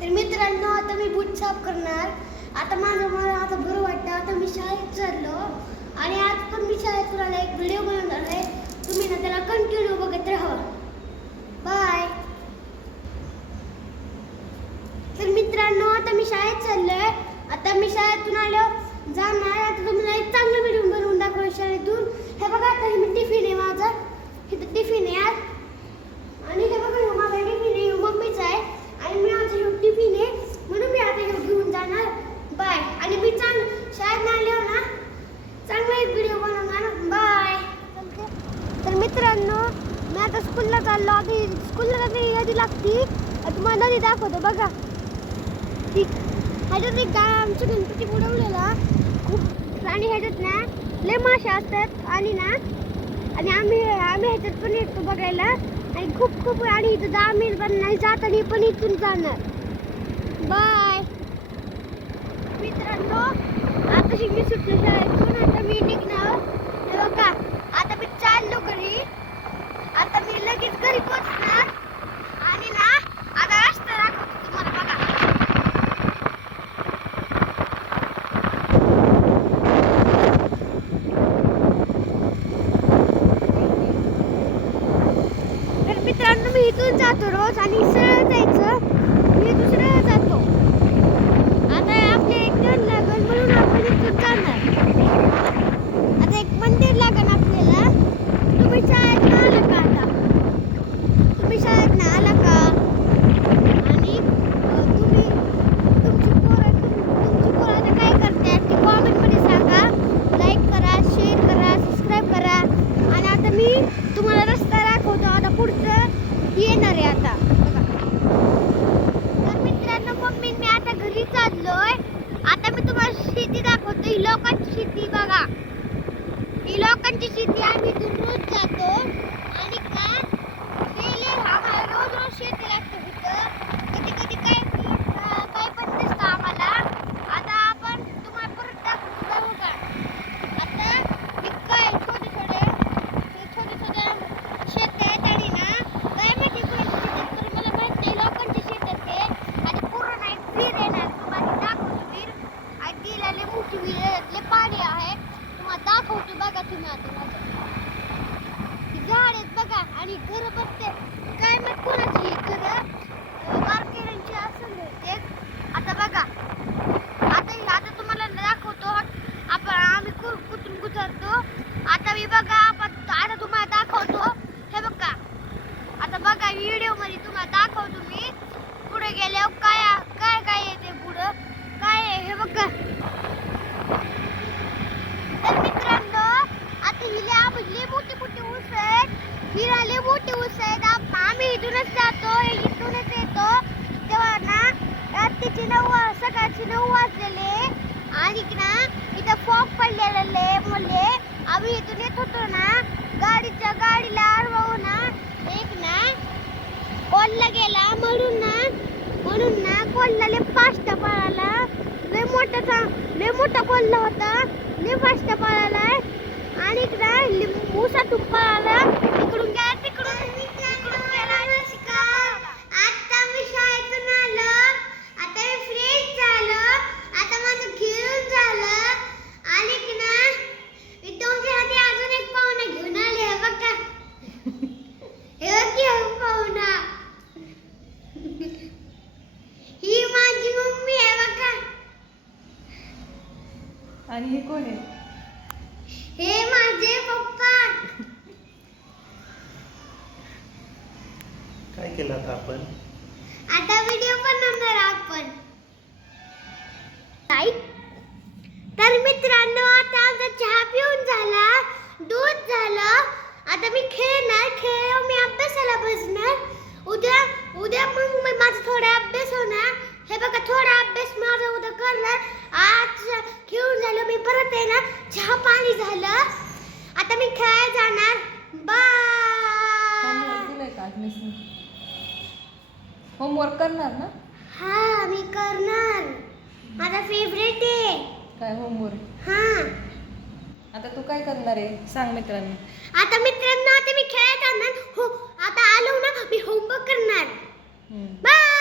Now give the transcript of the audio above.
तर मित्रांनो, आता मी बूट साफ करणार. आता मला आता बरं वाटतं. आता मी शाळेत चाललो आणि आज पण मी शाळेत तुम्हाला एक व्हिडिओ बनवणार आहे. तुम्ही ना त्याला कंटिन्यू बघत राहा. बाय. तर मित्रांनो, आता मी शाळेत चाललोय. आता मी शाळेतून आलो जाणार. आता तुम्हाला एक चांगलं व्हिडिओ बनवून दाखवू शाळेतून. हे बघा, आता हे मी टिफिन आहे माझा. हे टिफिन आहे आज. आणि हे बघा, हे माझा टिफिन आहे, मम्मीचा आहे. आणि मी माझा टिफिन आहे म्हणून मी आता घेऊन जाणार. बाय. आणि मी शाळेत आलो ना, चांगला एक व्हिडिओ बनवणार. बाय. तर मित्रांनो, मी आता स्कूलला चाललो. आधी स्कूलला जाते नदी लागती. तुम्हाला नदी दाखवतो बघा. ह्याच्यात एक आमच्या गणपती बुडवलेला खूप. आणि ह्याच्यात ना लय मासे असतात. आणि आम्ही ह्याच्यात पण येतो बघायला. आणि खूप आणि इथं आम्ही पण नाही जात आणि पण इथून जाणार. बाय. मित्रांनो, आता मी सुटलो शाळेतून. आता मी निघणार. हे बघा, आता मी चाललो घरी. आता मी लगेच घरी पोहोचणार. आणि ना आता रस्ता दाखवतो तुम्हाला बघा. तर मित्रांनो, मी इथून जातो रोज आणि सरळ जायचं. मी दुसऱ्या जातो. आता आपले एक टर्न लागल म्हणून आपण इथून जाणार. आता एक मंदिर लागल आपल्याला. तुम्ही शाळेत ना आला का? आता तुम्ही शाळेत ना आला का? आणि तुम्ही तुमची पोरं आता काय करतात ते कॉमेंटमध्ये सांगा. लाईक करा, शेअर करा, सबस्क्राईब करा. आणि आता मी तुम्हाला रस्ता दाखवतो. आता पुढचं येणार आहे आता बघा. तर मित्रांनो, मम्मी मी आता घरी चाललोय. आता मी तुम्हाला शेती दाखवतो. ही लोकांची शेती बघा. ही लोकांची शेती. आम्ही इथून रोज जातो. आणि का आम्हाला रोज शेती लागते तिथं. कधी काय पण दिसतं आम्हाला. आता आपण तुम्हाला परत दाखवतो जाऊ का. आता हे काय छोटे शेत आहेत. आणि ना काय माहिती कोणाची शेतात तर मला माहित नाही. लोकांची शेतात ते. आणि पूर्ण एक विहीर येणार तुम्हाला दाखवतो. विहीर आणि तिला लय मोठी विहीर, लय पाणी आहे. तुम्हाला दाखवतो बघा. तुम्ही आता झाड आहेत बघा. आणि घर बघते काय माहित कोणाची घर. वारकऱ्यांची असेल बहुतेक. आता बघा, आता तुम्हाला दाखवतो. आम्ही कुठून गुजरतो. आता मी बघा, आता तुम्हाला दाखवतो. हे बघा, आता बघा व्हिडिओ मध्ये तुम्हाला दाखवतो मी. पुढे गेल्यावर काय येते पुढं काय आहे हे बघा. तर मित्रांनो, आता लय मोठे ऊस आहेत. हिला लय मोठे ऊस आहेत. आम्ही इथूनच जातो, इथूनच येतो. तेव्हा ना रात्रीचे सकाळचे 9 वाजलेले. आणि ना इथं फॉग पडलेले मुले. आम्ही इथून येत होतो ना, गाडीला अडवू ना एक ना कोल्हा गेला. म्हणून ना कोल्हा लय फास्ट पळाला. लय मोठा कोल्हा होता. लय फास्ट पळालाय. आणि ऊसातून पळाला. इकडून गेला तिकडून गेला. आता मी शाळेतून आलो. आता मी फ्रेश झालो. आता माझं खेळून झालं. आणि ना मी तुमच्यासाठी अजून एक पाहुणा घेऊन आले. हे बघा, हे बघ पाहुणा. ही माझी मम्मी आहे बघा. आणि हे कोण आहे? हे माझे पप्पा. काय केलं आता आपण? आता व्हिडिओ बनवणार आपण. तर मित्रांनो, आता आमचा चहा पिऊन झाला, दूध झालं. आता मी खेळल्यावर मी अभ्यासाला बसणार. उद्या मग माझा थोडा अभ्यास होणार. हे बघा, थोडा अभ्यास माझा उद्या करणार. आज खेळून झालं, मी परत येणार. चहा पाणी झालं. आता मी खेळायला जाणार. बाय. होमवर्क करणार ना? हा, मी करणार. माझा फेवरेट आहे. काय होमवर्क? हा. आता तू काय करणार आहे सांग मित्रांनो. आता मित्रांनो, आता मी खेळायला जाणार. हो, आता आलो ना, मी होमवर्क करणार. बाय.